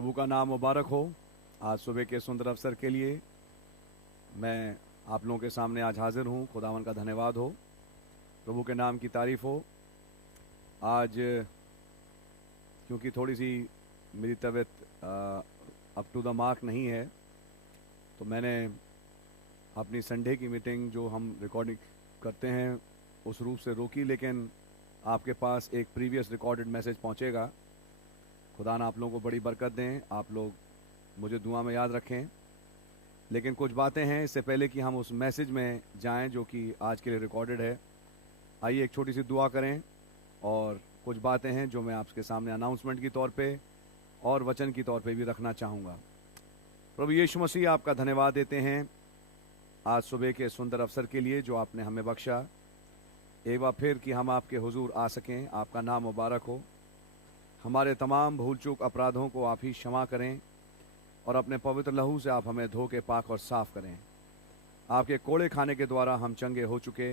प्रभु का नाम मुबारक हो। आज सुबह के सुंदर अवसर के लिए मैं आप लोगों के सामने आज हाजिर हूँ। खुदावन का धन्यवाद हो, प्रभु के नाम की तारीफ हो। आज क्योंकि थोड़ी सी मेरी तबीयत अप टू द मार्क नहीं है, तो मैंने अपनी संडे की मीटिंग जो हम रिकॉर्डिंग करते हैं उस रूप से रोकी, लेकिन आपके पास एक प्रीवियस रिकॉर्डेड मैसेज पहुंचेगा। खुदा न आप लोगों को बड़ी बरकत दें, आप लोग मुझे दुआ में याद रखें। लेकिन कुछ बातें हैं, इससे पहले कि हम उस मैसेज में जाएं जो कि आज के लिए रिकॉर्डेड है, आइए एक छोटी सी दुआ करें। और कुछ बातें हैं जो मैं आपके सामने अनाउंसमेंट के तौर पे और वचन की तौर पे भी रखना चाहूँगा। प्रभु यीशु मसीह, आपका धन्यवाद देते हैं आज सुबह के सुंदर अवसर के लिए जो आपने हमें बख्शा एक बार फिर कि हम आपके हुजूर आ सकें। आपका नाम मुबारक हो। हमारे तमाम भूल चूक अपराधों को आप ही क्षमा करें और अपने पवित्र लहू से आप हमें धो के पाक और साफ करें। आपके कोड़े खाने के द्वारा हम चंगे हो चुके,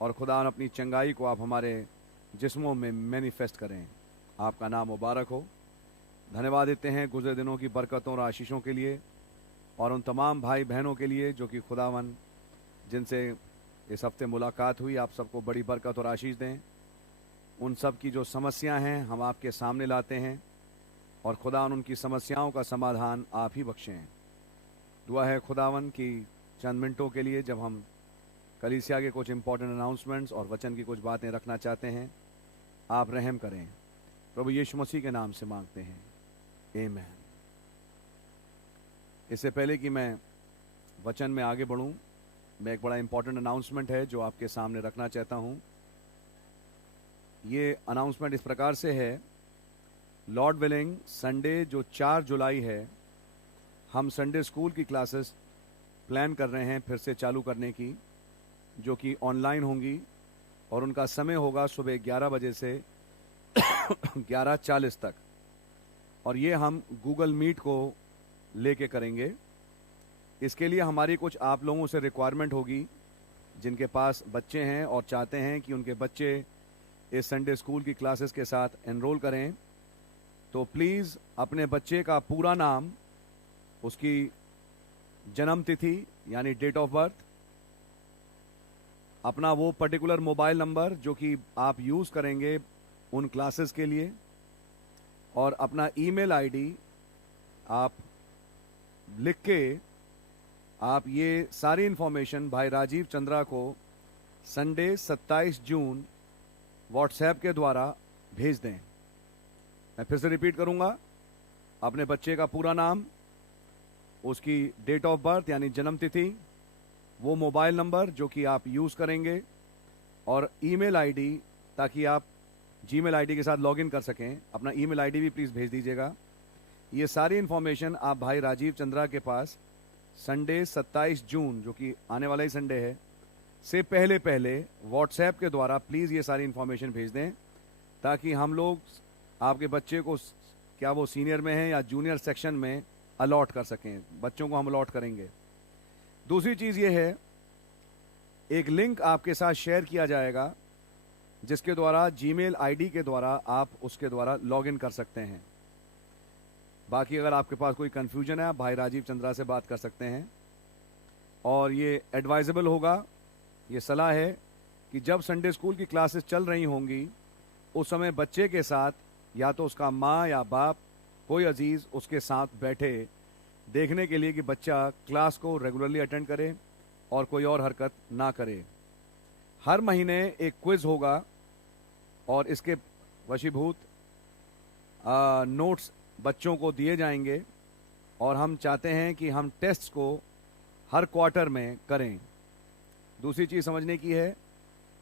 और खुदा अपनी चंगाई को आप हमारे जिस्मों में मैनिफेस्ट करें। आपका नाम मुबारक हो। धन्यवाद देते हैं गुजरे दिनों की बरकतों और आशीषों के लिए, और उन तमाम भाई बहनों के लिए जो कि खुदावन जिनसे इस हफ्ते मुलाकात हुई। आप सबको बड़ी बरकत और आशीष दें। उन सब की जो समस्याएं हैं हम आपके सामने लाते हैं, और खुदावन उनकी समस्याओं का समाधान आप ही बख्शें। दुआ है खुदावन की चंद मिनटों के लिए जब हम कलीसिया के कुछ इंपॉर्टेंट अनाउंसमेंट्स और वचन की कुछ बातें रखना चाहते हैं, आप रहम करें। प्रभु यीशु मसीह के नाम से मांगते हैं, आमीन। इससे पहले कि मैं वचन में आगे बढ़ूं, मैं एक बड़ा इंपॉर्टेंट अनाउंसमेंट है जो आपके सामने रखना चाहता हूं। ये अनाउंसमेंट इस प्रकार से है, लॉर्ड विलिंग संडे जो 4 जुलाई है, हम संडे स्कूल की क्लासेस प्लान कर रहे हैं फिर से चालू करने की, जो कि ऑनलाइन होंगी, और उनका समय होगा सुबह 11 बजे से 11:40 तक, और ये हम गूगल मीट को लेके करेंगे। इसके लिए हमारी कुछ आप लोगों से रिक्वायरमेंट होगी जिनके पास बच्चे हैं और चाहते हैं कि उनके बच्चे इस संडे स्कूल की क्लासेस के साथ एनरोल करें। तो प्लीज़ अपने बच्चे का पूरा नाम, उसकी जन्म तिथि यानी डेट ऑफ बर्थ, अपना वो पर्टिकुलर मोबाइल नंबर जो कि आप यूज़ करेंगे उन क्लासेस के लिए, और अपना ईमेल आईडी आप लिख के आप ये सारी इंफॉर्मेशन भाई राजीव चंद्रा को संडे 27 जून व्हाट्सएप के द्वारा भेज दें। मैं फिर से रिपीट करूंगा, अपने बच्चे का पूरा नाम, उसकी डेट ऑफ बर्थ यानी जन्म तिथि, वो मोबाइल नंबर जो कि आप यूज़ करेंगे, और ईमेल आईडी ताकि आप जीमेल आईडी के साथ लॉगिन कर सकें। अपना ईमेल आईडी भी प्लीज़ भेज दीजिएगा। ये सारी इंफॉर्मेशन आप भाई राजीव चंद्रा के पास संडे 27 जून जो कि आने वाला ही संडे है से पहले पहले व्हाट्सएप के द्वारा प्लीज़ ये सारी इंफॉर्मेशन भेज दें, ताकि हम लोग आपके बच्चे को, क्या वो सीनियर में है या जूनियर सेक्शन में, अलॉट कर सकें। बच्चों को हम अलॉट करेंगे। दूसरी चीज़ ये है, एक लिंक आपके साथ शेयर किया जाएगा जिसके द्वारा जीमेल आईडी के द्वारा आप उसके द्वारा लॉगिन कर सकते हैं। बाकी अगर आपके पास कोई कन्फ्यूजन है, आप भाई राजीव चंद्रा से बात कर सकते हैं। और ये एडवाइजेबल होगा, ये सलाह है कि जब संडे स्कूल की क्लासेस चल रही होंगी उस समय बच्चे के साथ या तो उसका माँ या बाप, कोई अजीज़ उसके साथ बैठे देखने के लिए कि बच्चा क्लास को रेगुलरली अटेंड करे और कोई और हरकत ना करे। हर महीने एक क्विज होगा और इसके वशीभूत नोट्स बच्चों को दिए जाएंगे, और हम चाहते हैं कि हम टेस्ट्स को हर क्वार्टर में करें। दूसरी चीज़ समझने की है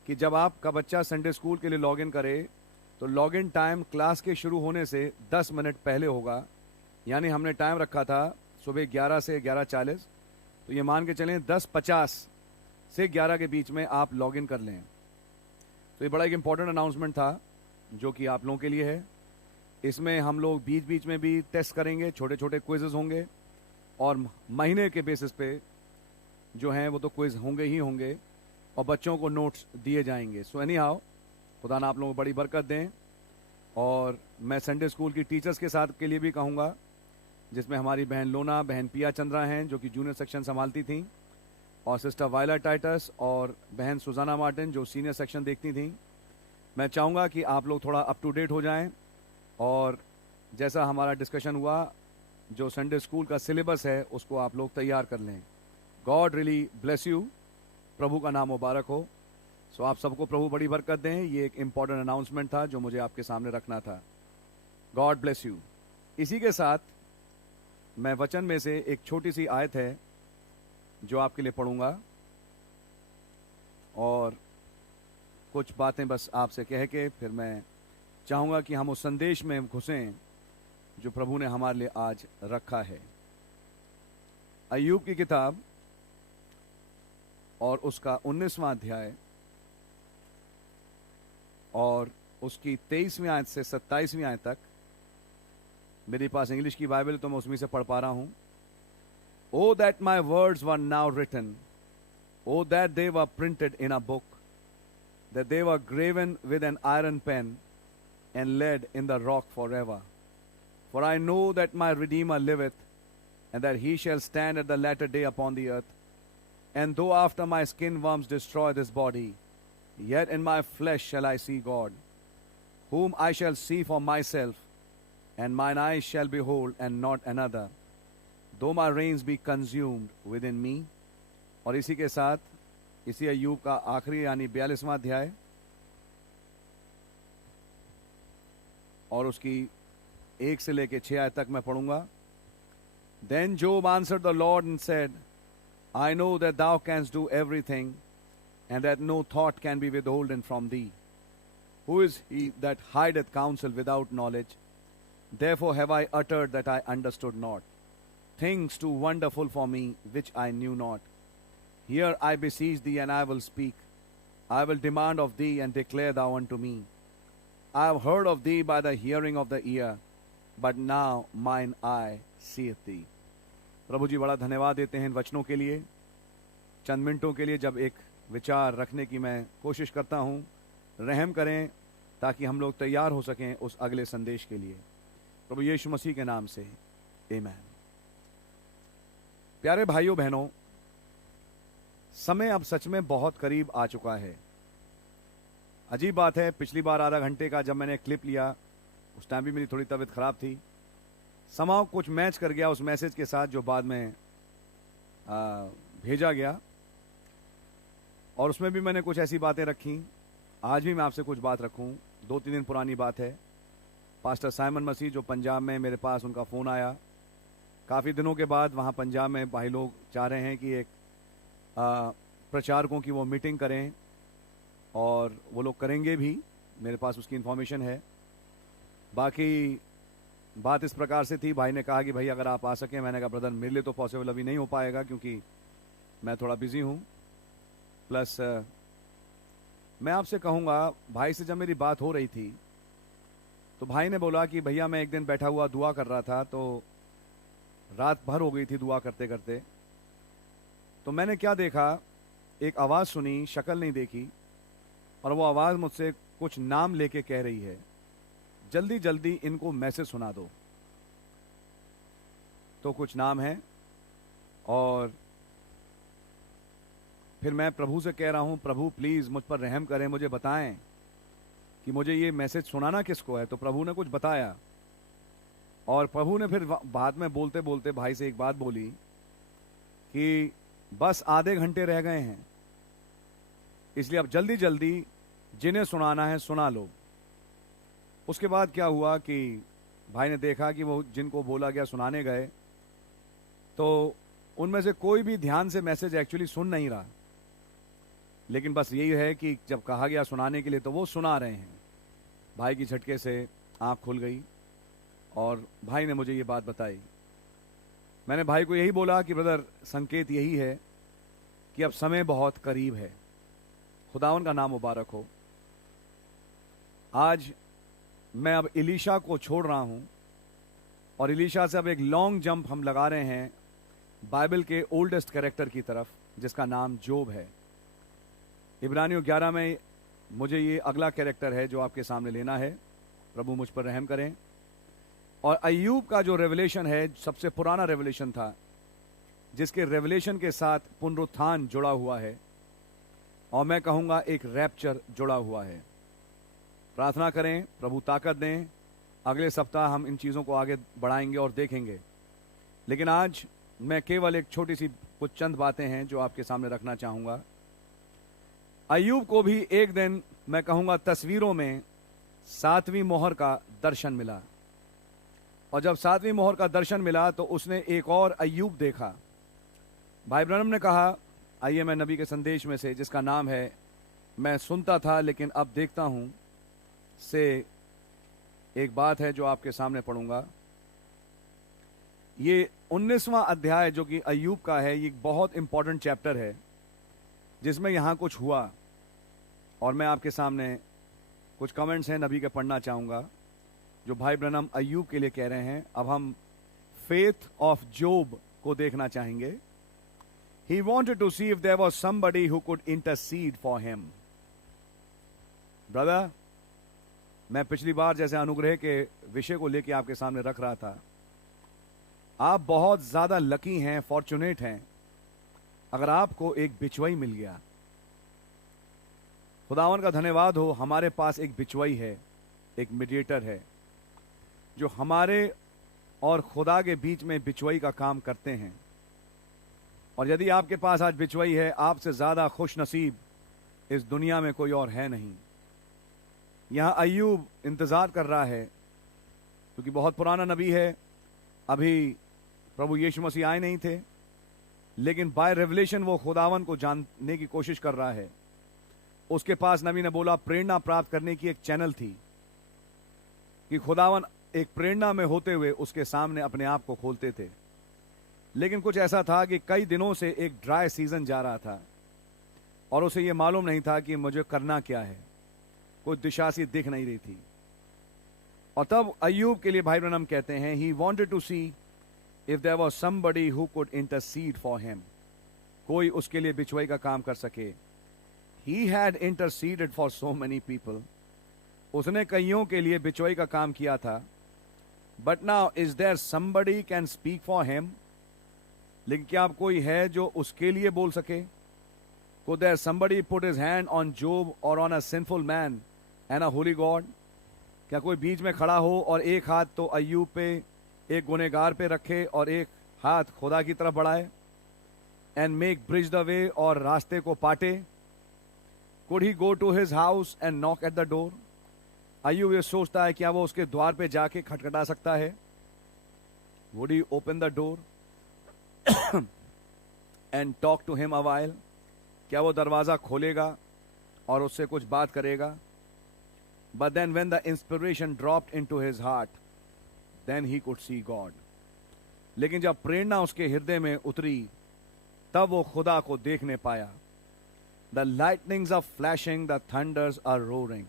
कि जब आपका बच्चा संडे स्कूल के लिए लॉगिन करे तो लॉगिन टाइम क्लास के शुरू होने से 10 मिनट पहले होगा। यानी हमने टाइम रखा था सुबह 11 से 11:40, तो ये मान के चलें 10:50 से 11 के बीच में आप लॉगिन कर लें। तो ये बड़ा एक इम्पॉर्टेंट अनाउंसमेंट था जो कि आप लोगों के लिए है। इसमें हम लोग बीच बीच में भी टेस्ट करेंगे, छोटे छोटे क्विज़ेस होंगे, और महीने के बेसिस पे जो हैं वो तो क्विज़ होंगे ही होंगे, और बच्चों को नोट्स दिए जाएंगे। सो एनी हाउ, खुदा ना आप लोगों को बड़ी बरकत दें। और मैं संडे स्कूल की टीचर्स के साथ के लिए भी कहूँगा जिसमें हमारी बहन लोना, बहन पिया चंद्रा हैं जो कि जूनियर सेक्शन संभालती थीं, और सिस्टर वायला टाइटस और बहन सुजाना मार्टिन जो सीनियर सेक्शन देखती थीं। मैं चाहूँगा कि आप लोग थोड़ा अप टू डेट हो जाएं, और जैसा हमारा डिस्कशन हुआ, जो संडे स्कूल का सिलेबस है उसको आप लोग तैयार कर लें। गॉड रियली ब्लेस यू, प्रभु का नाम मुबारक हो। सो आप सबको प्रभु बड़ी बरकत दें। ये एक इम्पॉर्टेंट अनाउंसमेंट था जो मुझे आपके सामने रखना था। God bless you. इसी के साथ मैं वचन में से एक छोटी सी आयत है जो आपके लिए पढ़ूंगा, और कुछ बातें बस आपसे कह के फिर मैं चाहूँगा कि हम उस संदेश में घुसें जो प्रभु ने हमारे लिए आज रखा है। अय्यूब की किताब और उसका 19वां अध्याय और उसकी 23वीं आयत से 27वीं आयत तक। मेरे पास इंग्लिश की बाइबल तो मैं उसमें से पढ़ पा रहा हूं। O that my words were now written, O that they were printed in a book, that they were graven with an iron pen and laid in the rock forever. For I know that my Redeemer liveth, and that he shall stand at the latter day upon the earth. And though after my skin worms destroy this body, yet in my flesh shall I see God, whom I shall see for myself, and mine eyes shall behold, and not another. Though my reins be consumed within me. और इसी के साथ इसी अय्यूब का आखिरी यानी 42वां अध्याय और उसकी 1 से लेके 6 आयत तक मैं पढ़ूंगा। Then Job answered the Lord and said, I know that thou canst do everything, and that no thought can be withholden from thee. Who is he that hideth counsel without knowledge? Therefore have I uttered that I understood not, things too wonderful for me which I knew not. Here I beseech thee, and I will speak. I will demand of thee, and declare thou unto me. I have heard of thee by the hearing of the ear, but now mine eye seeth thee. प्रभु जी बड़ा धन्यवाद देते हैं इन वचनों के लिए। चंद मिनटों के लिए जब एक विचार रखने की मैं कोशिश करता हूँ, रहम करें ताकि हम लोग तैयार हो सकें उस अगले संदेश के लिए। प्रभु यीशु मसीह के नाम से आमीन। प्यारे भाइयों बहनों, समय अब सच में बहुत करीब आ चुका है। अजीब बात है, पिछली बार आधा घंटे का जब मैंने क्लिप लिया उस टाइम भी मेरी थोड़ी तबीयत खराब थी। समाव कुछ मैच कर गया उस मैसेज के साथ जो बाद में भेजा गया, और उसमें भी मैंने कुछ ऐसी बातें रखी। आज भी मैं आपसे कुछ बात रखूं। 2-3 दिन पुरानी बात है। पास्टर साइमन मसीह जो पंजाब में, मेरे पास उनका फ़ोन आया काफ़ी दिनों के बाद। वहाँ पंजाब में भाई लोग चाह रहे हैं कि एक प्रचारकों की वो मीटिंग करें, और वो लोग करेंगे भी। मेरे पास उसकी इन्फॉर्मेशन है। बाकी बात इस प्रकार से थी, भाई ने कहा कि भाई अगर आप आ सकें। मैंने कहा ब्रदर मेरे लिए तो पॉसिबल अभी नहीं हो पाएगा क्योंकि मैं थोड़ा बिजी हूँ। प्लस मैं आपसे कहूँगा, भाई से जब मेरी बात हो रही थी तो भाई ने बोला कि भैया मैं एक दिन बैठा हुआ दुआ कर रहा था, तो रात भर हो गई थी दुआ करते करते। तो मैंने क्या देखा, एक आवाज़ सुनी, शक्ल नहीं देखी, और वो आवाज़ मुझसे कुछ नाम लेके कह रही है, जल्दी जल्दी इनको मैसेज सुना दो। तो कुछ नाम है, और फिर मैं प्रभु से कह रहा हूं, प्रभु प्लीज़ मुझ पर रहम करें, मुझे बताएं कि मुझे ये मैसेज सुनाना किसको है। तो प्रभु ने कुछ बताया, और प्रभु ने फिर बाद में बोलते बोलते भाई से एक बात बोली कि बस आधे घंटे रह गए हैं, इसलिए अब जल्दी जल्दी जिन्हें सुनाना है सुना लो। उसके बाद क्या हुआ कि भाई ने देखा कि वो जिनको बोला गया सुनाने गए, तो उनमें से कोई भी ध्यान से मैसेज एक्चुअली सुन नहीं रहा, लेकिन बस यही है कि जब कहा गया सुनाने के लिए तो वो सुना रहे हैं। भाई की झटके से आंख खुल गई और भाई ने मुझे ये बात बताई। मैंने भाई को यही बोला कि ब्रदर संकेत यही है कि अब समय बहुत करीब है। खुदावन का नाम मुबारक हो। आज मैं अब इलीशा को छोड़ रहा हूं, और इलीशा से अब एक लॉन्ग जंप हम लगा रहे हैं बाइबल के ओल्डेस्ट कैरेक्टर की तरफ, जिसका नाम जोब है। इब्रानियों 11 में मुझे ये अगला कैरेक्टर है जो आपके सामने लेना है। प्रभु मुझ पर रहम करें। और अय्यूब का जो रेवलेशन है सबसे पुराना रेवलेशन था, जिसके रेवलेशन के साथ पुनरुत्थान जुड़ा हुआ है, और मैं कहूंगा एक रैप्चर जुड़ा हुआ है। प्रार्थना करें, प्रभु ताकत दें। अगले सप्ताह हम इन चीज़ों को आगे बढ़ाएंगे और देखेंगे, लेकिन आज मैं केवल एक छोटी सी कुछ चंद बातें हैं जो आपके सामने रखना चाहूंगा। अय्यूब को भी एक दिन मैं कहूंगा तस्वीरों में 7वीं मोहर का दर्शन मिला, और जब 7वीं मोहर का दर्शन मिला तो उसने एक और अय्यूब देखा। भाई ब्रनम ने कहा, आइए मैं नबी के संदेश में से, जिसका नाम है मैं सुनता था लेकिन अब देखता हूं, से एक बात है जो आपके सामने पढ़ूंगा। ये 19वां अध्याय जो कि अय्यूब का है, ये एक बहुत इंपॉर्टेंट चैप्टर है जिसमें यहां कुछ हुआ, और मैं आपके सामने कुछ कमेंट्स हैं नबी के पढ़ना चाहूंगा जो भाई ब्रनम अय्यूब के लिए कह रहे हैं। अब हम फेथ ऑफ जोब को देखना चाहेंगे। He wanted to see if there was somebody who could intercede for him. Brother, मैं पिछली बार जैसे अनुग्रह के विषय को लेकर आपके सामने रख रहा था, आप बहुत ज्यादा लकी हैं, फॉर्चुनेट हैं अगर आपको एक बिचवई मिल गया। खुदावन का धन्यवाद हो, हमारे पास एक बिचवई है, एक मीडिएटर है जो हमारे और खुदा के बीच में बिचवई का काम करते हैं। और यदि आपके पास आज बिचवई है, आपसे ज्यादा खुश नसीब इस दुनिया में कोई और है नहीं। यहां अय्यूब इंतजार कर रहा है क्योंकि बहुत पुराना नबी है, अभी प्रभु यीशु मसीह आए नहीं थे, लेकिन बाय रेवलेशन वो खुदावन को जानने की कोशिश कर रहा है। उसके पास नबी ने बोला प्रेरणा प्राप्त करने की एक चैनल थी कि खुदावन एक प्रेरणा में होते हुए उसके सामने अपने आप को खोलते थे। लेकिन कुछ ऐसा था कि कई दिनों से एक ड्राई सीजन जा रहा था और उसे यह मालूम नहीं था कि मुझे करना क्या है, कोई दिशा सी दिख नहीं रही थी। और तब अय्यूब के लिए भाई ब्रनम कहते हैं, he wanted to see if there was somebody who could intercede for him, कोई उसके लिए बिचवई का काम कर सके। He had interceded for so many people, उसने कईयों के लिए बिचवई का काम किया था। But now is there somebody can speak for him, लेकिन क्या अब कोई है जो उसके लिए बोल सके? Could there somebody put his hand on Job or on a sinful man and a holy God? क्या कोई बीच में खड़ा हो और एक हाथ तो अय्यूब पे, एक गुनहगार पे रखे और एक हाथ खुदा की तरफ बढ़ाए? And make bridge the way, और रास्ते को पाटे? Could he go to his house and knock at the door? अय्यूब ये सोचता है क्या वो उसके द्वार पे जाके खटखटा सकता है? Would he open the door and talk to him a while? क्या वो दरवाजा खोलेगा और उससे कुछ बात करेगा? But then when the inspiration dropped into his heart, then he could see God. लेकिन जब प्रेरणा उसके हृदय में उतरी, तब वो खुदा को देखने पाया। The lightnings are flashing, the thunders are roaring.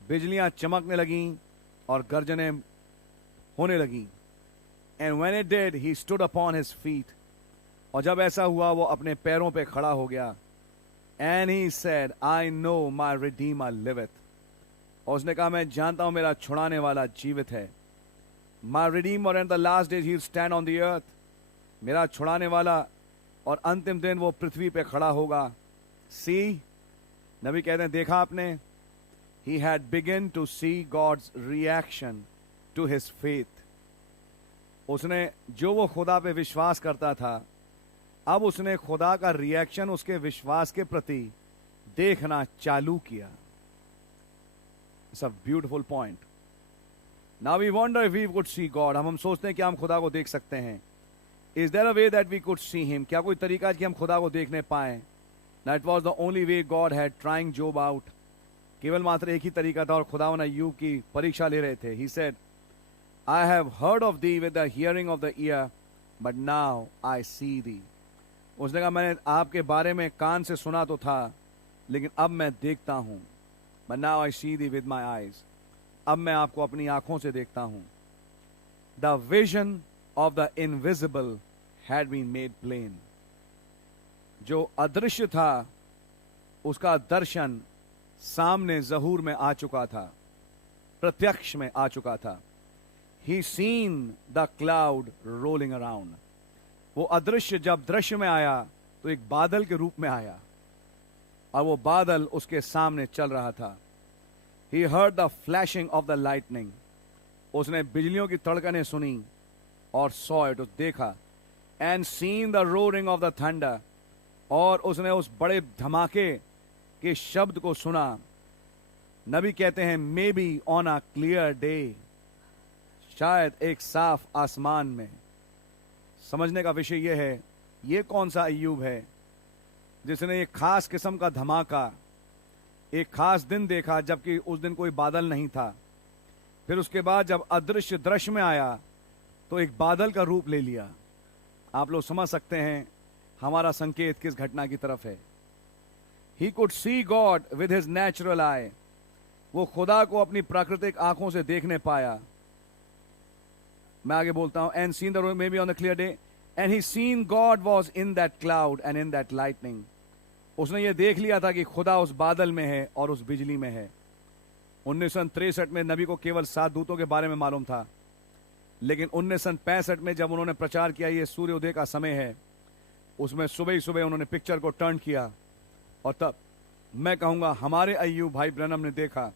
बिजलियां चमकने लगीं और गर्जनें होने लगीं। And when it did, he stood upon his feet. और जब ऐसा हुआ वो अपने पैरों पे खड़ा हो गया। And he said, I know my Redeemer liveth. और उसने कहा मैं जानता हूं मेरा छुड़ाने वाला जीवित है। My Redeemer in the last days he'll stand on the earth. मेरा छुड़ाने वाला और अंतिम दिन वो पृथ्वी पे खड़ा होगा। See, नबी कहते हैं देखा आपने? He had begun to see God's reaction to his faith. उसने जो वो खुदा पे विश्वास करता था, अब उसने खुदा का रिएक्शन उसके विश्वास के प्रति देखना चालू किया। It's a beautiful point. Now we wonder if we could see God. हम सोचते हैं कि हम खुदा को देख सकते हैं। Is there a way that we could see him? क्या कोई तरीका है कि हम खुदा को देखने पाए? That was the only way God had trying job out. केवल मात्र एक ही तरीका था और खुदावन अय्यूब की परीक्षा ले रहे थे। He said, I have heard of thee with the hearing of the ear, but now I see thee. उसने कहा मैंने आपके बारे में कान से सुना तो था, लेकिन अब मैं देखता हूं। But now I see thee with my eyes. अब मैं आपको अपनी आंखों से देखता हूं। The vision of the invisible had been made plain. जो अदृश्य था उसका दर्शन सामने ज़हूर में आ चुका था, प्रत्यक्ष में आ चुका था। He seen the cloud rolling around. वो अदृश्य जब दृश्य में आया तो एक बादल के रूप में आया और वो बादल उसके सामने चल रहा था। He heard the flashing of the lightning. उसने बिजलियों की तड़कने सुनी और सॉ इट, देखा। And seen the roaring of the thunder, और उसने उस बड़े धमाके के शब्द को सुना। नबी कहते हैं मे be on a clear day, शायद एक साफ आसमान में। समझने का विषय यह है, यह कौन सा अय्यूब है जिसने एक खास किस्म का धमाका, एक खास दिन देखा जबकि उस दिन कोई बादल नहीं था। फिर उसके बाद जब अदृश्य दृश्य में आया तो एक बादल का रूप ले लिया। आप लोग समझ सकते हैं हमारा संकेत किस घटना की तरफ है। He could see God with his natural eye. वो खुदा को अपनी प्राकृतिक आंखों से देखने पाया। मैं आगे बोलता हूं, and seen the road may be on the clear day and he seen God was in that cloud and in that lightning. उसने ये देख लिया था कि खुदा उस बादल में है और उस बिजली में है। 1963 में नबी को केवल 7 दूतों के बारे में मालूम था, लेकिन 1965 में जब उन्होंने प्रचार किया ये सूर्योदय का समय है, उसमें सुबह ही सुबह उन्होंने पिक्चर को टर्न किया और तब मैं कहूंगा हमारे अय्यूब भाई ब्रनम ने देखा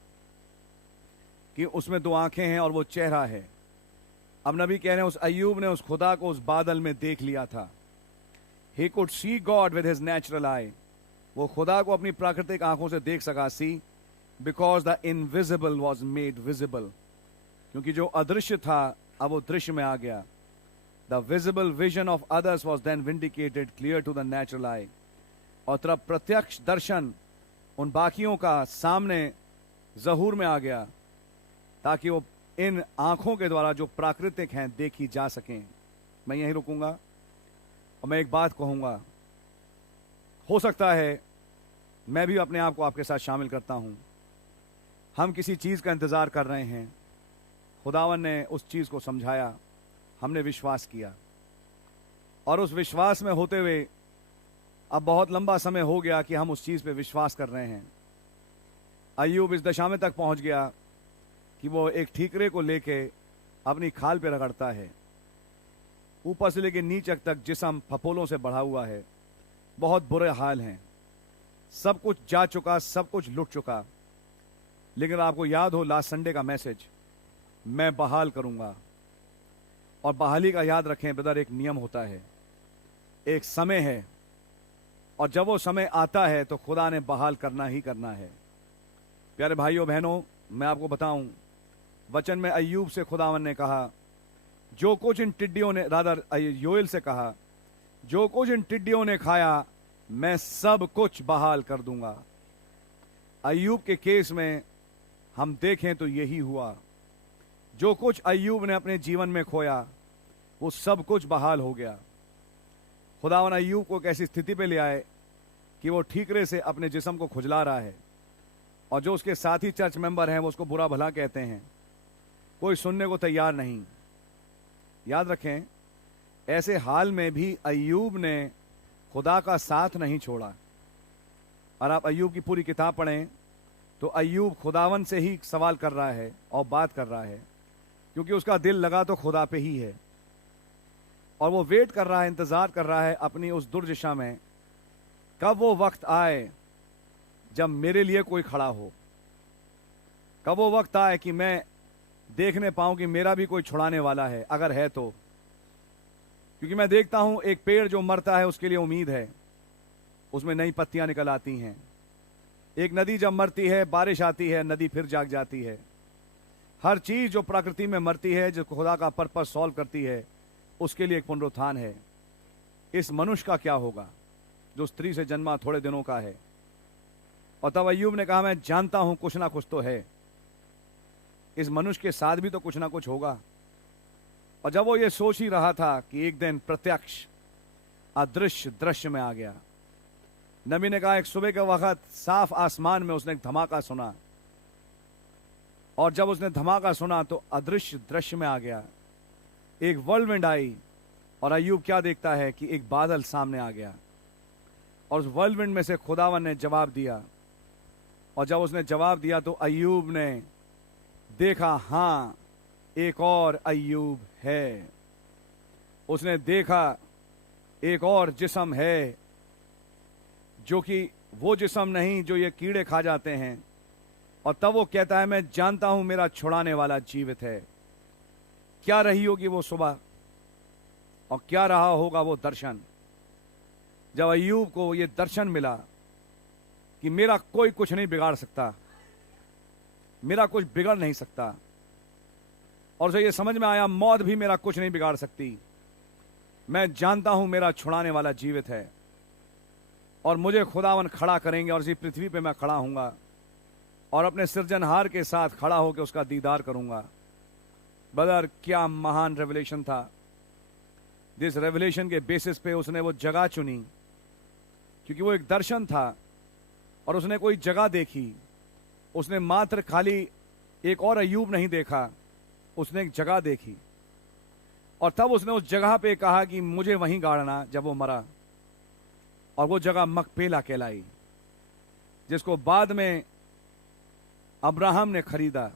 कि उसमें 2 आंखें हैं और वो चेहरा है। अब नबी कह रहे हैं उस अय्यूब ने उस खुदा को उस बादल में देख लिया था। He could see God with his natural eye. वो खुदा को अपनी प्राकृतिक आंखों से देख सका। See because the invisible was made visible, क्योंकि जो अदृश्य था अब वो दृश्य में आ गया। The visible vision of others was then vindicated clear to the natural eye. और तब प्रत्यक्ष दर्शन उन बाकियों का सामने जहूर में आ गया ताकि वो इन आंखों के द्वारा जो प्राकृतिक हैं देखी जा सकें। मैं यहीं रुकूंगा और मैं एक बात कहूंगा, हो सकता है मैं भी अपने आप को आपके साथ शामिल करता हूं। हम किसी चीज का इंतजार कर रहे हैं, खुदावन ने उस चीज को समझाया, हमने विश्वास किया और उस विश्वास में होते हुए अब बहुत लंबा समय हो गया कि हम उस चीज पे विश्वास कर रहे हैं। अय्यूब इस दशा में तक पहुंच गया कि वो एक ठीकरे को लेके अपनी खाल पे रगड़ता है। ऊपर से लेके नीचे तक जिस्म फपोलों से बढ़ा हुआ है, बहुत बुरे हाल हैं, सब कुछ जा चुका, सब कुछ लुट चुका। लेकिन आपको याद हो लास्ट संडे का मैसेज, मैं बहाल करूंगा। और बहाली का याद रखें ब्रदर, एक नियम होता है, एक समय है, और जब वो समय आता है तो खुदा ने बहाल करना ही करना है। प्यारे भाइयों बहनों, मैं आपको बताऊं, वचन में अय्यूब से खुदावन ने कहा जो कुछ इन टिड्डियों ने, रादर योएल से कहा जो कुछ इन टिड्डियों ने खाया मैं सब कुछ बहाल कर दूंगा। अय्यूब के केस में हम देखें तो यही हुआ। जो कुछ अय्यूब ने अपने जीवन में खोया वो सब कुछ बहाल हो गया। खुदावन अय्यूब को एक ऐसी स्थिति पे ले आए कि वो ठीकरे से अपने जिस्म को खुजला रहा है और जो उसके साथी चर्च मेंबर हैं वो उसको बुरा भला कहते हैं, कोई सुनने को तैयार नहीं। याद रखें, ऐसे हाल में भी अय्यूब ने खुदा का साथ नहीं छोड़ा। और आप अय्यूब की पूरी किताब पढ़ें तो अय्यूब खुदावन से ही सवाल कर रहा है और बात कर रहा है, क्योंकि उसका दिल लगा तो खुदा पे ही है और वो वेट कर रहा है, इंतजार कर रहा है अपनी उस दुर्दशा में, कब वो वक्त आए जब मेरे लिए कोई खड़ा हो, कब वो वक्त आए कि मैं देखने पाऊं कि मेरा भी कोई छुड़ाने वाला है, अगर है तो। क्योंकि मैं देखता हूं एक पेड़ जो मरता है उसके लिए उम्मीद है, उसमें नई पत्तियां निकल आती हैं। एक नदी जब मरती है, बारिश आती है, नदी फिर जाग जाती है। हर चीज जो प्रकृति में मरती है, जो खुदा का पर्पस सॉल्व करती है, उसके लिए एक पुनरुत्थान है। इस मनुष्य का क्या होगा जो स्त्री से जन्मा थोड़े दिनों का है? और तब अय्यूब ने कहा मैं जानता हूं कुछ ना कुछ तो है, इस मनुष्य के साथ भी तो कुछ ना कुछ होगा। और जब वो ये सोच ही रहा था कि एक दिन प्रत्यक्ष अदृश्य दृश्य में आ गया। नबी ने कहा एक सुबह के वक्त साफ आसमान में उसने एक धमाका सुना, और जब उसने धमाका सुना तो अदृश्य दृश्य में आ गया। एक वर्लविंड आई और अय्यूब क्या देखता है कि एक बादल सामने आ गया और उस वर्लविंड में से खुदावन ने जवाब दिया। और जब उसने जवाब दिया तो अय्यूब ने देखा, हां एक और अय्यूब है। उसने देखा एक और जिस्म है, जो कि वो जिस्म नहीं जो ये कीड़े खा जाते हैं। और तब वो कहता है, मैं जानता हूं मेरा छुड़ाने वाला जीवित है। क्या रही होगी वो सुबह और क्या रहा होगा वो दर्शन, जब अय्यूब को ये दर्शन मिला कि मेरा कोई कुछ नहीं बिगाड़ सकता, मेरा कुछ बिगड़ नहीं सकता। और उसे ये समझ में आया, मौत भी मेरा कुछ नहीं बिगाड़ सकती। मैं जानता हूं मेरा छुड़ाने वाला जीवित है और मुझे खुदावन खड़ा करेंगे और इसी पृथ्वी पे मैं खड़ा हूंगा और अपने सृजनहार के साथ खड़ा होकर उसका दीदार करूंगा। ब्रदर, क्या महान रेवलेशन था। जिस रेवलेशन के बेसिस पे उसने वो जगह चुनी, क्योंकि वो एक दर्शन था और उसने कोई जगह देखी। उसने मात्र खाली एक और अय्यूब नहीं देखा, उसने एक जगह देखी और तब उसने उस जगह पे कहा कि मुझे वहीं गाड़ना। जब वो मरा, और वो जगह मकपेला कहलाई, जिसको बाद में अब्राहम ने खरीदा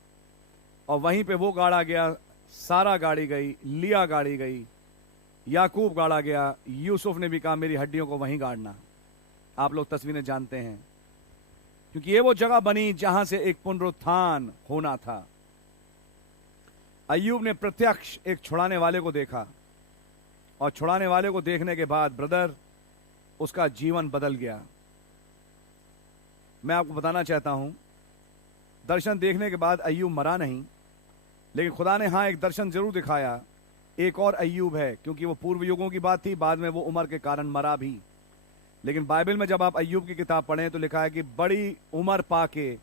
और वहीं पे वो गाड़ा गया। सारा गाड़ी गई, लिया गाड़ी गई, याकूब गाड़ा गया। यूसुफ ने भी कहा मेरी हड्डियों को वहीं गाड़ना। आप लोग तस्वीरें जानते हैं, क्योंकि ये वो जगह बनी जहां से एक पुनरुत्थान होना था। अय्यूब ने प्रत्यक्ष एक छुड़ाने वाले को देखा और छुड़ाने वाले को देखने के बाद ब्रदर, उसका जीवन बदल गया। मैं आपको बताना चाहता हूं, दर्शन देखने के बाद अय्यूब मरा नहीं, लेकिन खुदा ने एक दर्शन जरूर दिखाया। एक और अय्यूब है, क्योंकि वो पूर्व युगों की बात थी, बाद में वो उम्र के कारण मरा भी। लेकिन बाइबल में जब आप अय्यूब की किताब पढ़ें तो लिखा है कि बड़ी उम्र पाके,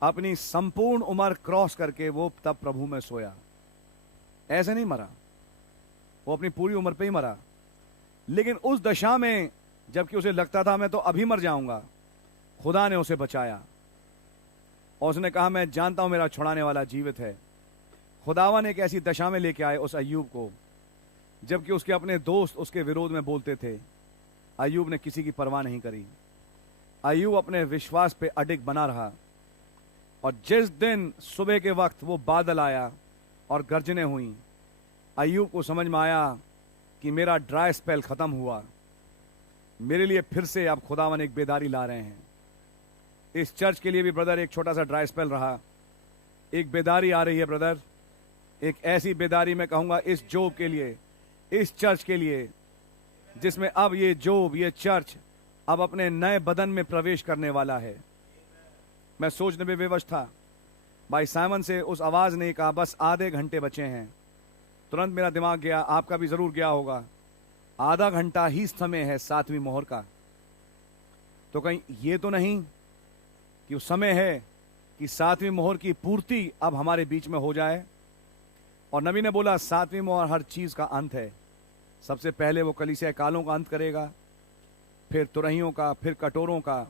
अपनी संपूर्ण उम्र क्रॉस करके वो तब प्रभु में सोया। ऐसे नहीं मरा, वो अपनी पूरी उम्र पे ही मरा। लेकिन उस दशा में जबकि उसे लगता था मैं तो अभी मर जाऊंगा, खुदा ने उसे बचाया और उसने कहा मैं जानता हूं मेरा छुड़ाने वाला जीवित है। खुदावन एक ऐसी दशा में लेके आए उस अय्यूब को, जबकि उसके अपने दोस्त उसके विरोध में बोलते थे। अय्यूब ने किसी की परवाह नहीं करी। अय्यूब अपने विश्वास पे अडिग बना रहा। और जिस दिन सुबह के वक्त वो बादल आया और गर्जनें हुई, अय्यूब को समझ में आया कि मेरा ड्राई स्पेल खत्म हुआ। मेरे लिए फिर से अब खुदावन एक बेदारी ला रहे हैं। इस चर्च के लिए भी ब्रदर एक छोटा सा ड्राई स्पेल रहा। एक बेदारी आ रही है ब्रदर, एक ऐसी बेदारी मैं कहूंगा इस जोब के लिए, इस चर्च के लिए, जिसमें अब ये जोब, ये चर्च अब अपने नए बदन में प्रवेश करने वाला है। मैं सोचने में विवश था, भाई साइमन से उस आवाज ने कहा बस आधे घंटे बचे हैं। तुरंत मेरा दिमाग गया, आपका भी जरूर गया होगा, आधा घंटा ही समय है 7वीं मोहर का। तो कहीं ये तो नहीं कि उस समय है कि 7वीं मोहर की पूर्ति अब हमारे बीच में हो जाए। और नबी ने बोला 7वीं मोहर हर चीज का अंत है। सबसे पहले वो कलीसिया कालों का अंत करेगा, फिर तुरहियों का, फिर कटोरों का,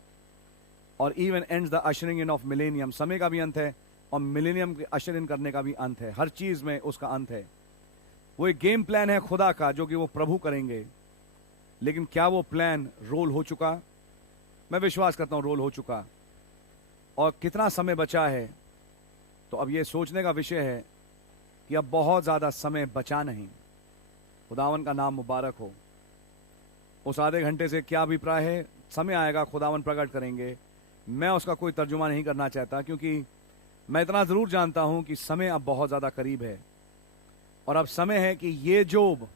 और even ends the ushering in of millennium. समय का भी अंत है और मिलेनियम के अशर इन करने का भी अंत है। हर चीज में उसका अंत है। वो एक गेम प्लान है खुदा का जो कि वो प्रभु करेंगे। लेकिन क्या वो प्लान रोल हो चुका? मैं विश्वास करता हूं रोल हो चुका। और कितना समय बचा है, तो अब ये सोचने का विषय है कि अब बहुत ज्यादा समय बचा नहीं। खुदावन का नाम मुबारक हो। उस आधे घंटे से क्या अभिप्राय है, समय आएगा खुदावन प्रकट करेंगे। मैं उसका कोई तर्जुमा नहीं करना चाहता, क्योंकि मैं इतना जरूर जानता हूं कि समय अब बहुत ज्यादा करीब है। और अब समय है कि ये जोब,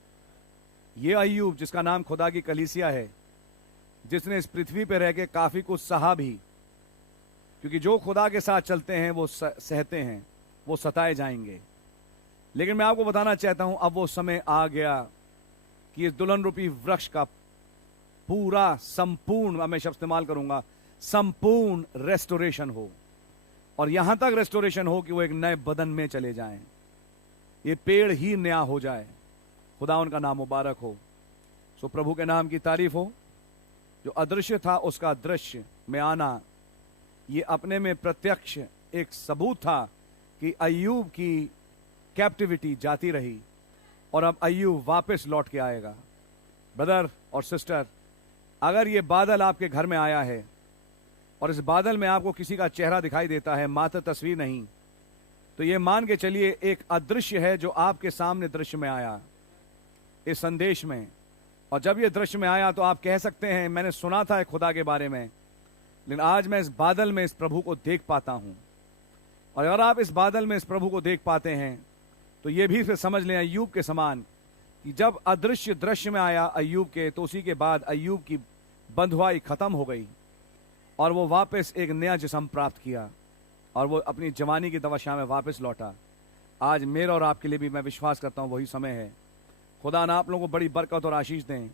ये अय्यूब जिसका नाम खुदा की कलीसिया है, जिसने इस पृथ्वी पर रह के काफी कुछ सहा भी, क्योंकि जो खुदा के साथ चलते हैं वो सहते हैं, वो सताए जाएंगे। लेकिन मैं आपको बताना चाहता हूं अब वो समय आ गया कि इस दुल्हन रूपी वृक्ष का पूरा संपूर्ण, मैं शब्द इस्तेमाल करूंगा, संपूर्ण रेस्टोरेशन हो। और यहां तक रेस्टोरेशन हो कि वो एक नए बदन में चले जाएं, ये पेड़ ही नया हो जाए। खुदा उनका नाम मुबारक हो। सो प्रभु के नाम की तारीफ हो। जो अदृश्य था उसका दृश्य में आना, ये अपने में प्रत्यक्ष एक सबूत था कि अय्यूब की कैप्टिविटी जाती रही और अब अय्यूब वापस लौट के आएगा। ब्रदर और सिस्टर, अगर ये बादल आपके घर में आया है और इस बादल में आपको किसी का चेहरा दिखाई देता है, मात्र तस्वीर नहीं, तो तो ये मान के चलिए एक अदृश्य है जो आपके सामने दृश्य में आया इस संदेश में। और जब ये दृश्य में आया तो आप कह सकते हैं मैंने सुना था खुदा के बारे में, लेकिन आज मैं इस बादल में इस प्रभु को देख पाता हूं। और अगर आप इस बादल में इस प्रभु को देख पाते हैं तो ये भी फिर समझ लें अय्यूब के समान कि जब अदृश्य दृश्य में आया अय्यूब के, तो उसी के बाद अय्यूब की बंधुआई खत्म हो गई और वो वापस एक नया जिस्म प्राप्त किया और वो अपनी जवानी की दवाशाह में वापस लौटा। आज मेरा और आपके लिए भी मैं विश्वास करता हूं वही समय है। खुदा ना आप लोगों को बड़ी बरकत और आशीष दें।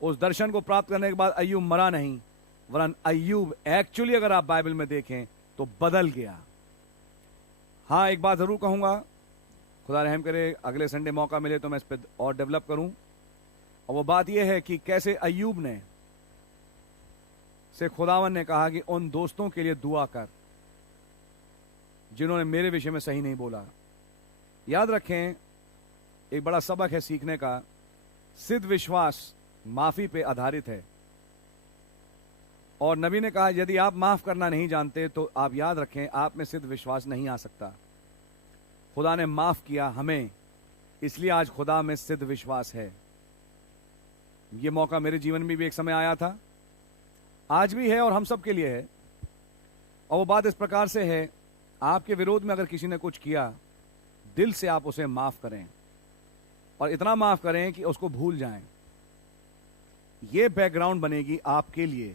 उस दर्शन को प्राप्त करने के बाद अय्यूब मरा नहीं, वरन अय्यूब एक्चुअली अगर आप बाइबल में देखें तो बदल गया। हाँ, एक बात जरूर कहूंगा, खुदा रहम करे अगले संडे मौका मिले तो मैं इस पर और डेवलप करूं। और वो बात यह है कि कैसे अय्यूब ने से खुदावन ने कहा कि उन दोस्तों के लिए दुआ कर जिन्होंने मेरे विषय में सही नहीं बोला। याद रखें, एक बड़ा सबक है सीखने का, सिद्ध विश्वास माफी पे आधारित है। और नबी ने कहा यदि आप माफ करना नहीं जानते तो आप याद रखें आप में सिद्ध विश्वास नहीं आ सकता। खुदा ने माफ किया हमें, इसलिए आज खुदा में सिद्ध विश्वास है। यह मौका मेरे जीवन में भी एक समय आया था, आज भी है और हम सब के लिए है। और वो बात इस प्रकार से है, आपके विरोध में अगर किसी ने कुछ किया, दिल से आप उसे माफ करें और इतना माफ करें कि उसको भूल जाएं। यह बैकग्राउंड बनेगी आपके लिए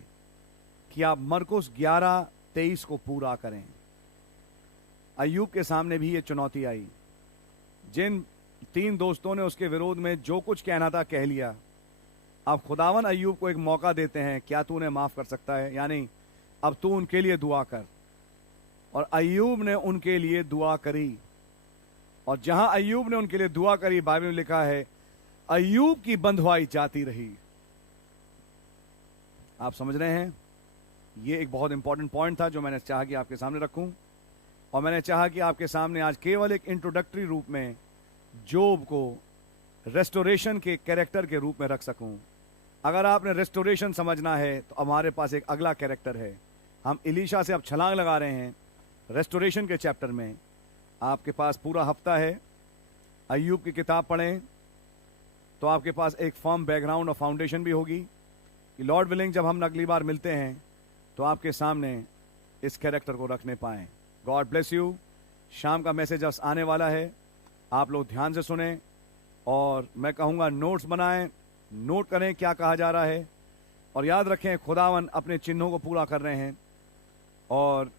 कि आप मरकुस 11:23 को पूरा करें। अय्यूब के सामने भी यह चुनौती आई। जिन 3 दोस्तों ने उसके विरोध में जो कुछ कहना था कह लिया, अब खुदावन अय्यूब को एक मौका देते हैं, क्या तू उन्हें माफ कर सकता है? यानी अब तू उनके लिए दुआ कर। और अय्यूब ने उनके लिए दुआ करी। और जहां अय्यूब ने उनके लिए दुआ करी, बाइबल में लिखा है अय्यूब की बंधुआई जाती रही। आप समझ रहे हैं, ये एक बहुत इंपॉर्टेंट पॉइंट था जो मैंने चाहा कि आपके सामने रखूं। और मैंने चाहा कि आपके सामने आज केवल एक इंट्रोडक्टरी रूप में जोब को रेस्टोरेशन के कैरेक्टर के रूप में रख सकूं। अगर आपने रेस्टोरेशन समझना है तो हमारे पास एक अगला कैरेक्टर है। हम इलीशा से अब छलांग लगा रहे हैं रेस्टोरेशन के चैप्टर में। आपके पास पूरा हफ्ता है, अय्यूब की किताब पढ़ें तो आपके पास एक फर्म बैकग्राउंड और फाउंडेशन भी होगी कि लॉर्ड विलिंग जब हम अगली बार मिलते हैं तो आपके सामने इस कैरेक्टर को रखने पाएं। God bless you. शाम का मैसेज आने वाला है, आप लोग ध्यान से सुने और मैं कहूँगा नोट्स बनाएं, नोट करें क्या कहा जा रहा है। और याद रखें खुदावन अपने चिन्हों को पूरा कर रहे हैं। और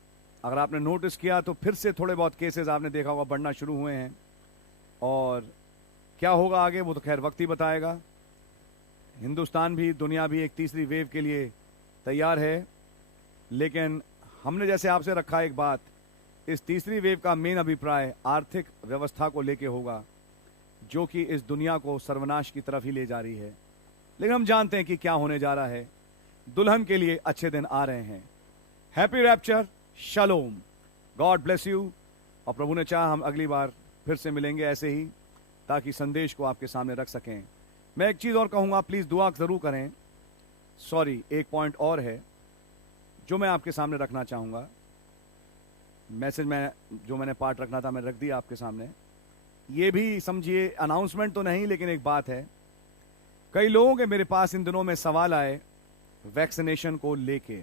अगर आपने नोटिस किया तो फिर से थोड़े बहुत केसेस आपने देखा होगा बढ़ना शुरू हुए हैं। और क्या होगा आगे वो तो खैर वक्त ही बताएगा। हिंदुस्तान भी, दुनिया भी एक तीसरी वेव के लिए तैयार है। लेकिन हमने जैसे आपसे रखा एक बात, इस तीसरी वेव का मेन अभिप्राय आर्थिक व्यवस्था को लेके होगा जो कि इस दुनिया को सर्वनाश की तरफ ही ले जा रही है। लेकिन हम जानते हैं कि क्या होने जा रहा है। दुल्हन के लिए अच्छे दिन आ रहे हैं। Happy rapture, shalom, God bless you. और प्रभु ने चाहा हम अगली बार फिर से मिलेंगे ऐसे ही, ताकि संदेश को आपके सामने रख सकें। मैं एक चीज़ और कहूँगा, प्लीज़ दुआ ज़रूर करें। सॉरी, एक पॉइंट और है जो मैं आपके सामने रखना चाहूँगा। मैसेज में जो मैंने पार्ट रखना था मैंने रख दिया आपके सामने। ये भी समझिए अनाउंसमेंट तो नहीं, लेकिन एक बात है। कई लोगों के मेरे पास इन दिनों में सवाल आए वैक्सीनेशन को लेके।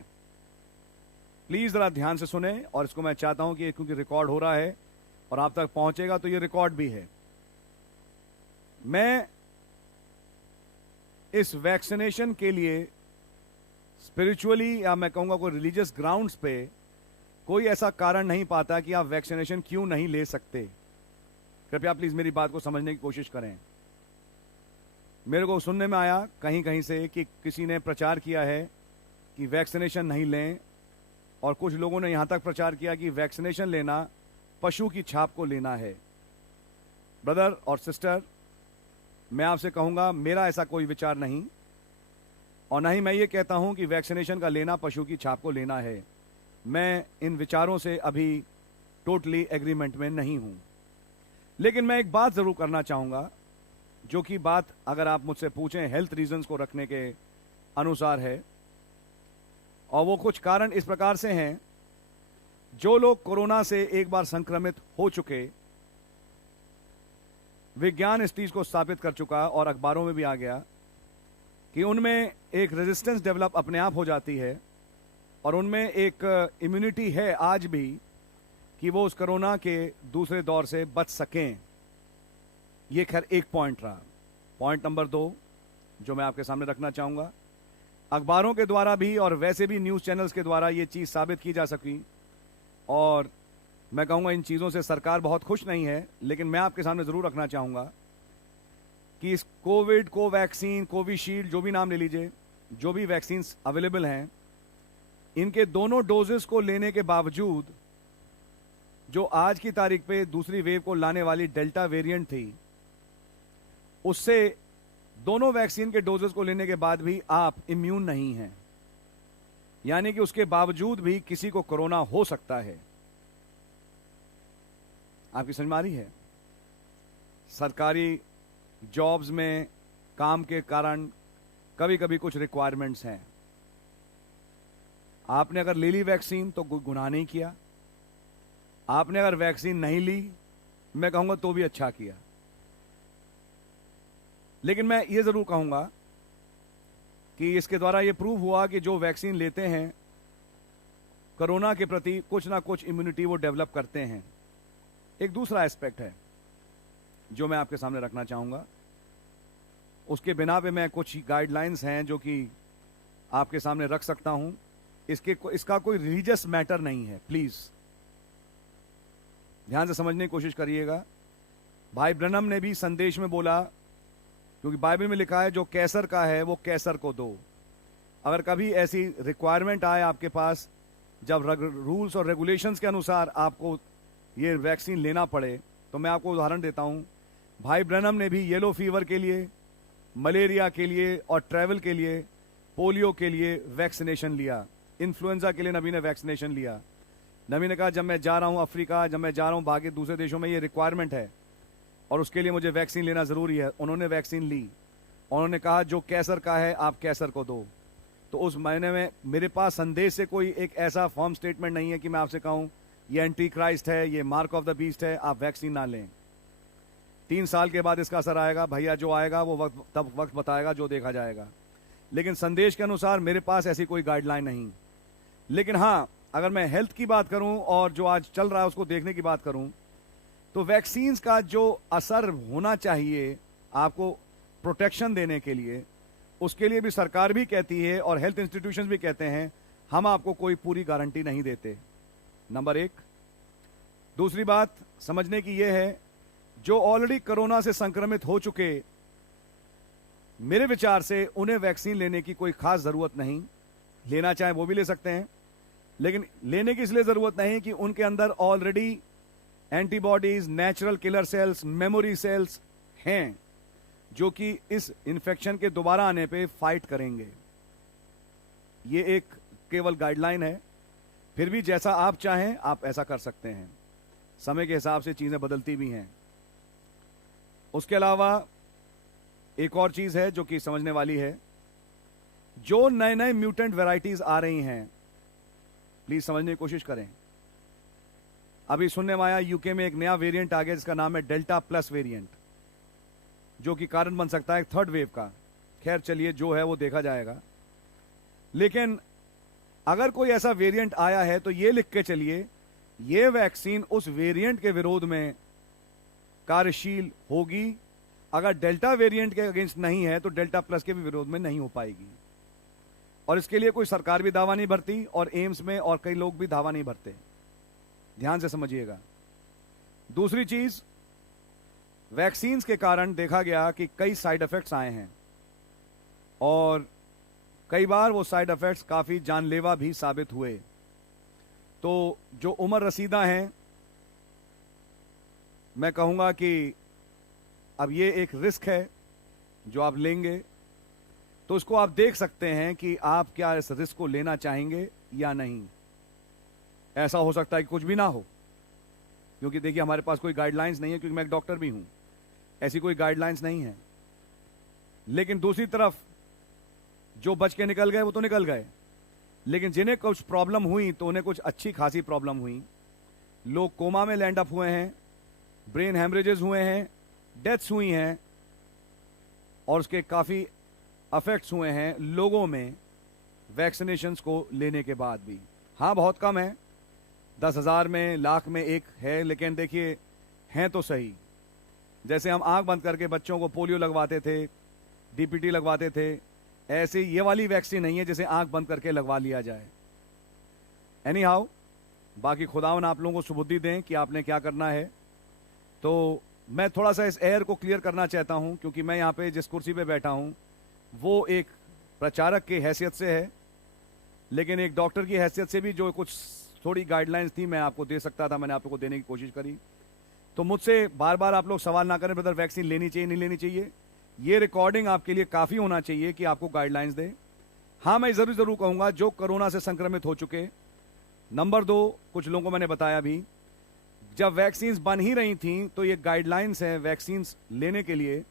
प्लीज जरा ध्यान से सुने और इसको मैं चाहता हूं कि क्योंकि रिकॉर्ड हो रहा है और आप तक पहुंचेगा तो ये रिकॉर्ड भी है। मैं इस वैक्सीनेशन के लिए स्पिरिचुअली या मैं कहूंगा कोई रिलीजियस ग्राउंड्स पे कोई ऐसा कारण नहीं पाता कि आप वैक्सीनेशन क्यों नहीं ले सकते। कृपया प्लीज मेरी बात को समझने की कोशिश करें। मेरे को सुनने में आया कहीं कहीं से कि किसी ने प्रचार किया है कि वैक्सीनेशन नहीं लें, और कुछ लोगों ने यहां तक प्रचार किया कि वैक्सीनेशन लेना पशु की छाप को लेना है। ब्रदर और सिस्टर, मैं आपसे कहूंगा मेरा ऐसा कोई विचार नहीं, और ना ही मैं ये कहता हूं कि वैक्सीनेशन का लेना पशु की छाप को लेना है। मैं इन विचारों से अभी टोटली एग्रीमेंट में नहीं हूं। लेकिन मैं एक बात जरूर करना चाहूंगा, जो कि बात अगर आप मुझसे पूछें हेल्थ रीजंस को रखने के अनुसार है, और वो कुछ कारण इस प्रकार से हैं। जो लोग कोरोना से एक बार संक्रमित हो चुके, विज्ञान इस चीज को स्थापित कर चुका और अखबारों में भी आ गया कि उनमें एक रेजिस्टेंस डेवलप अपने आप हो जाती है और उनमें एक इम्यूनिटी है आज भी कि वो उस कोरोना के दूसरे दौर से बच सकें। ये खैर एक पॉइंट रहा। पॉइंट नंबर 2 जो मैं आपके सामने रखना चाहूंगा, अखबारों के द्वारा भी और वैसे भी न्यूज चैनल्स के द्वारा ये चीज साबित की जा सकी और मैं कहूंगा इन चीजों से सरकार बहुत खुश नहीं है, लेकिन मैं आपके सामने जरूर रखना चाहूंगा कि इस कोविड, कोवैक्सीन, कोविशील्ड, जो भी नाम ले लीजिए, जो भी वैक्सीन अवेलेबल हैं, इनके दोनों डोजेस को लेने के बावजूद जो आज की तारीख पे दूसरी वेव को लाने वाली डेल्टा वेरिएंट थी, उससे दोनों वैक्सीन के डोजेस को लेने के बाद भी आप इम्यून नहीं हैं। यानी कि उसके बावजूद भी किसी को कोरोना हो सकता है। आपकी समझ में आ रही है? सरकारी जॉब्स में काम के कारण कभी कभी कुछ रिक्वायरमेंट्स हैं। आपने अगर ले ली वैक्सीन तो कोई गुनाह नहीं किया, आपने अगर वैक्सीन नहीं ली, मैं कहूंगा तो भी अच्छा किया। लेकिन मैं ये जरूर कहूंगा कि इसके द्वारा ये प्रूव हुआ कि जो वैक्सीन लेते हैं कोरोना के प्रति कुछ ना कुछ इम्यूनिटी वो डेवलप करते हैं। एक दूसरा एस्पेक्ट है जो मैं आपके सामने रखना चाहूंगा, उसके बिना पे मैं कुछ गाइडलाइंस हैं जो कि आपके सामने रख सकता हूं। इसका कोई रिलीजियस मैटर नहीं है, प्लीज ध्यान से समझने की कोशिश करिएगा। भाई ब्रनम ने भी संदेश में बोला, क्योंकि बाइबल में लिखा है जो कैसर का है वो कैसर को दो। अगर कभी ऐसी रिक्वायरमेंट आए आपके पास, जब रूल्स और रेगुलेशंस के अनुसार आपको ये वैक्सीन लेना पड़े, तो मैं आपको उदाहरण देता हूं। भाई ब्रनम ने भी येलो फीवर के लिए, मलेरिया के लिए और ट्रैवल के लिए, पोलियो के लिए वैक्सीनेशन लिया। इन्फ्लुएंजा के लिए नबी ने वैक्सीनेशन लिया। नबी ने कहा जब मैं जा रहा हूं अफ्रीका, जब मैं जा रहा हूं बाकी दूसरे देशों में, ये रिक्वायरमेंट है और उसके लिए मुझे वैक्सीन लेना जरूरी है। उन्होंने वैक्सीन ली, उन्होंने कहा जो कैसर का है आप कैसर को दो। तो उस महीने में मेरे पास संदेश से कोई एक ऐसा फॉर्म स्टेटमेंट नहीं है कि मैं आपसे कहूं ये एंटी क्राइस्ट है, ये मार्क ऑफ द बीस्ट है, आप वैक्सीन ना लें। 3 साल के बाद इसका असर आएगा, भैया जो आएगा वो तब वक्त बताएगा, जो देखा जाएगा। लेकिन संदेश के अनुसार मेरे पास ऐसी कोई गाइडलाइन नहीं। लेकिन हाँ, अगर मैं हेल्थ की बात करूं और जो आज चल रहा है उसको देखने की बात करूं, तो वैक्सीन्स का जो असर होना चाहिए आपको प्रोटेक्शन देने के लिए, उसके लिए भी सरकार भी कहती है और हेल्थ इंस्टीट्यूशंस भी कहते हैं हम आपको कोई पूरी गारंटी नहीं देते। नंबर 1। दूसरी बात समझने की यह है, जो ऑलरेडी कोरोना से संक्रमित हो चुके, मेरे विचार से उन्हें वैक्सीन लेने की कोई खास जरूरत नहीं। लेना चाहे वो भी ले सकते हैं, लेकिन लेने की इसलिए जरूरत नहीं कि उनके अंदर already antibodies, natural killer cells, memory cells हैं जो कि इस इंफेक्शन के दोबारा आने पे फाइट करेंगे। ये एक केवल गाइडलाइन है, फिर भी जैसा आप चाहें आप ऐसा कर सकते हैं। समय के हिसाब से चीजें बदलती भी हैं। उसके अलावा एक और चीज है जो कि समझने वाली है, जो नए नए म्यूटेंट वैरायटीज आ रही हैं, प्लीज समझने की कोशिश करें। अभी सुनने में आया यूके में एक नया वेरिएंट आ गया जिसका नाम है डेल्टा प्लस वेरिएंट, जो कि कारण बन सकता है थर्ड वेव का। खैर चलिए, जो है वो देखा जाएगा। लेकिन अगर कोई ऐसा वेरिएंट आया है तो ये लिख के चलिए, ये वैक्सीन उस वेरिएंट के विरोध में कार्यशील होगी। अगर डेल्टा वेरिएंट के अगेंस्ट नहीं है तो डेल्टा प्लस के भी विरोध में नहीं हो पाएगी। और इसके लिए कोई सरकार भी दावा नहीं भरती और एम्स में और कई लोग भी दावा नहीं भरते। ध्यान से समझिएगा। दूसरी चीज, वैक्सीन्स के कारण देखा गया कि कई साइड इफेक्ट्स आए हैं और कई बार वो साइड इफेक्ट्स काफी जानलेवा भी साबित हुए। तो जो उम्र रसीदा हैं, मैं कहूंगा कि अब ये एक रिस्क है जो आप लेंगे, तो उसको आप देख सकते हैं कि आप क्या इस रिस्क को लेना चाहेंगे या नहीं। ऐसा हो सकता है कि कुछ भी ना हो, क्योंकि देखिए हमारे पास कोई गाइडलाइंस नहीं है, क्योंकि मैं एक डॉक्टर भी हूं, ऐसी कोई गाइडलाइंस नहीं है। लेकिन दूसरी तरफ जो बच के निकल गए वो तो निकल गए, लेकिन जिन्हें कुछ प्रॉब्लम हुई तो उन्हें कुछ अच्छी खासी प्रॉब्लम हुई। लोग कोमा में लैंड अप हुए हैं, ब्रेन हेमरेजेस हुए हैं, डेथ्स हुई हैं, और उसके काफ़ी अफेक्ट्स हुए हैं लोगों में वैक्सीनेशंस को लेने के बाद भी। हाँ, बहुत कम है, 10,000 में, लाख में एक है, लेकिन देखिए हैं तो सही। जैसे हम आंख बंद करके बच्चों को पोलियो लगवाते थे, डीपीटी लगवाते थे, ऐसे ये वाली वैक्सीन नहीं है जिसे आंख बंद करके लगवा लिया जाए। एनी हाउ, बाकी खुदावन आप लोगों को सुबुद्धि दें कि आपने क्या करना है। तो मैं थोड़ा सा इस एयर को क्लियर करना चाहता हूं, क्योंकि मैं यहाँ पे जिस कुर्सी पे बैठा हूं वो एक प्रचारक की हैसियत से है, लेकिन एक डॉक्टर की हैसियत से भी जो कुछ थोड़ी गाइडलाइंस थी मैं आपको दे सकता था, मैंने आप लोग को देने की कोशिश करी। तो मुझसे बार बार आप लोग सवाल ना करें ब्रदर वैक्सीन लेनी चाहिए नहीं लेनी चाहिए। ये रिकॉर्डिंग आपके लिए काफ़ी होना चाहिए कि आपको गाइडलाइंस दे। हाँ, मैं जरूर कहूँगा जो कोरोना से संक्रमित हो चुके। नंबर 2, कुछ लोगों को मैंने बताया भी, जब वैक्सीन्स बन ही रही थी तो ये गाइडलाइंस हैं वैक्सीन्स लेने के लिए।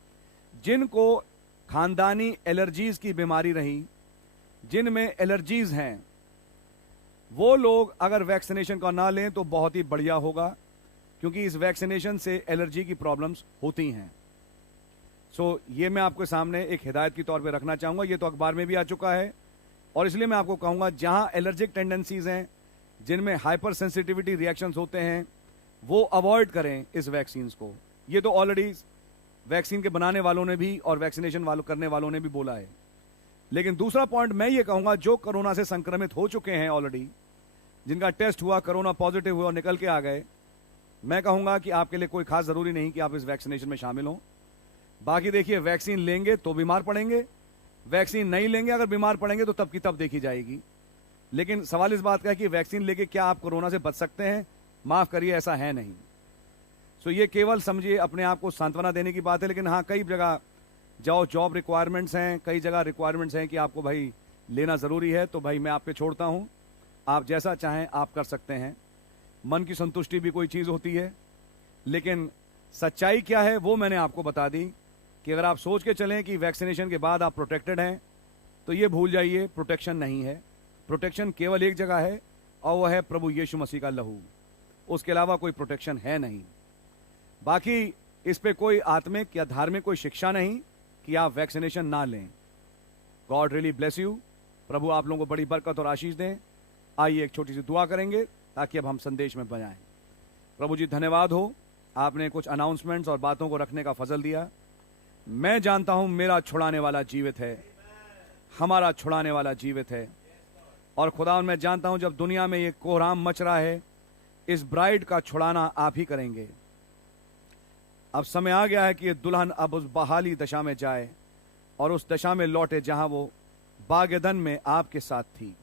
जिनको खानदानी एलर्जीज की बीमारी रही, जिनमें एलर्जीज हैं, वो लोग अगर वैक्सीनेशन का ना लें तो बहुत ही बढ़िया होगा, क्योंकि इस वैक्सीनेशन से एलर्जी की प्रॉब्लम्स होती हैं। सो ये मैं आपके सामने एक हिदायत की तौर पे रखना चाहूँगा। ये तो अखबार में भी आ चुका है, और इसलिए मैं आपको कहूँगा जहाँ एलर्जिक टेंडेंसीज हैं, जिनमें हाइपर सेंसिटिविटी रिएक्शंस होते हैं, वो अवॉइड करें इस वैक्सीन्स को। ये तो ऑलरेडी वैक्सीन के बनाने वालों ने भी और वैक्सीनेशन वालों करने वालों ने भी बोला है। लेकिन दूसरा पॉइंट मैं ये कहूँगा, जो कोरोना से संक्रमित हो चुके हैं ऑलरेडी, जिनका टेस्ट हुआ, कोरोना पॉजिटिव हुआ और निकल के आ गए, मैं कहूँगा कि आपके लिए कोई खास ज़रूरी नहीं कि आप इस वैक्सीनेशन में शामिल हों। बाकी देखिए, वैक्सीन लेंगे तो बीमार पड़ेंगे, वैक्सीन नहीं लेंगे अगर बीमार पड़ेंगे तो तब की तब देखी जाएगी। लेकिन सवाल इस बात का है कि वैक्सीन लेके क्या आप कोरोना से बच सकते हैं? माफ़ करिए, ऐसा है नहीं। सो ये केवल समझिए अपने आप को सांत्वना देने की बात है। लेकिन हाँ, कई जगह जाओ, जॉब रिक्वायरमेंट्स हैं, कई जगह रिक्वायरमेंट्स हैं कि आपको भाई लेना ज़रूरी है, तो भाई मैं आप पे छोड़ता हूँ, आप जैसा चाहें आप कर सकते हैं। मन की संतुष्टि भी कोई चीज़ होती है, लेकिन सच्चाई क्या है वो मैंने आपको बता दी कि अगर आप सोच के चलें कि वैक्सीनेशन के बाद आप प्रोटेक्टेड हैं, तो ये भूल जाइए, प्रोटेक्शन नहीं है। प्रोटेक्शन केवल एक जगह है, और वह है प्रभु यीशु मसीह का लहू। उसके अलावा कोई प्रोटेक्शन है नहीं। बाकी इस पे कोई आत्मिक या धार्मिक कोई शिक्षा नहीं कि आप वैक्सीनेशन ना लें। God really bless you. प्रभु आप लोगों को बड़ी बरकत और आशीष दें। आइए एक छोटी सी दुआ करेंगे ताकि अब हम संदेश में बजाएं। प्रभु जी, धन्यवाद हो, आपने कुछ अनाउंसमेंट्स और बातों को रखने का फजल दिया। मैं जानता हूं मेरा छुड़ाने वाला जीवित है, हमारा छुड़ाने वाला जीवित है। और खुदा, मैं जानता हूं जब दुनिया में ये कोहराम मच रहा है, इस ब्राइड का छुड़ाना आप ही करेंगे। अब समय आ गया है कि ये दुल्हन अब उस बहाली दशा में जाए और उस दशा में लौटे जहां वो बागेदन में आपके साथ थी।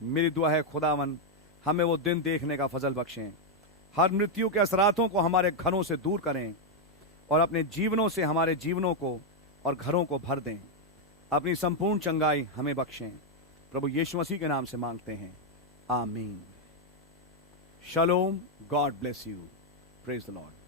मेरी दुआ है खुदावन, हमें वो दिन देखने का फजल बख्शें। हर मृत्यु के असरातों को हमारे घरों से दूर करें और अपने जीवनों से हमारे जीवनों को और घरों को भर दें। अपनी संपूर्ण चंगाई हमें बख्शें। प्रभु यीशु मसीह के नाम से मांगते हैं, आमीन। Shalom. God bless you. Praise the Lord.